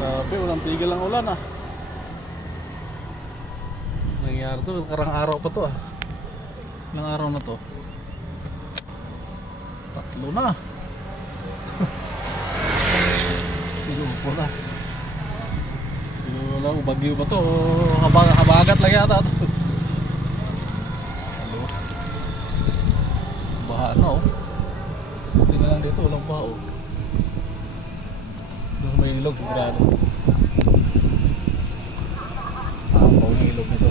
Grabe, walang tigil ang ulan ah. Nangyari to, karang araw pa to ah. Ilang araw na to? 3 na. Sinupo na. Wala ko, bagyo ba to? Habagat lang yata to. Hello. Baha na oh. Tingnan lang dito, walang baha oh. Doon may ilog, sigurado. Apaw ng ilog nito.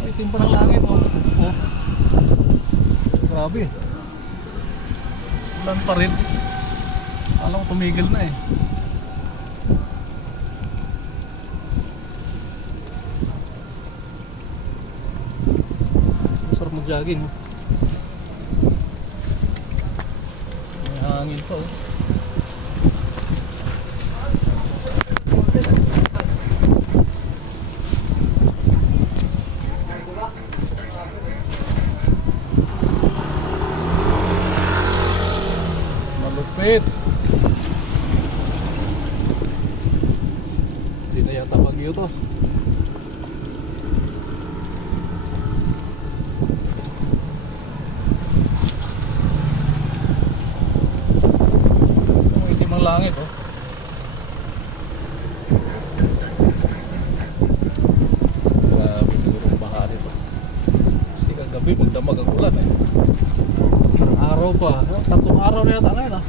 Ay, timpa ng langit oh. Oh. Grabe. Ulan pa rin. Alam ko tumigil na eh. Masarap mag-jogging. May hangin pa oh. Malupit. Hindi na yata bagyo to. Ang itim ang langit oh. Grabe siguro ang baha dito. Kasi kagabi magdamag ang ulan eh. Araw pa, 3 araw na yata ngayon ah.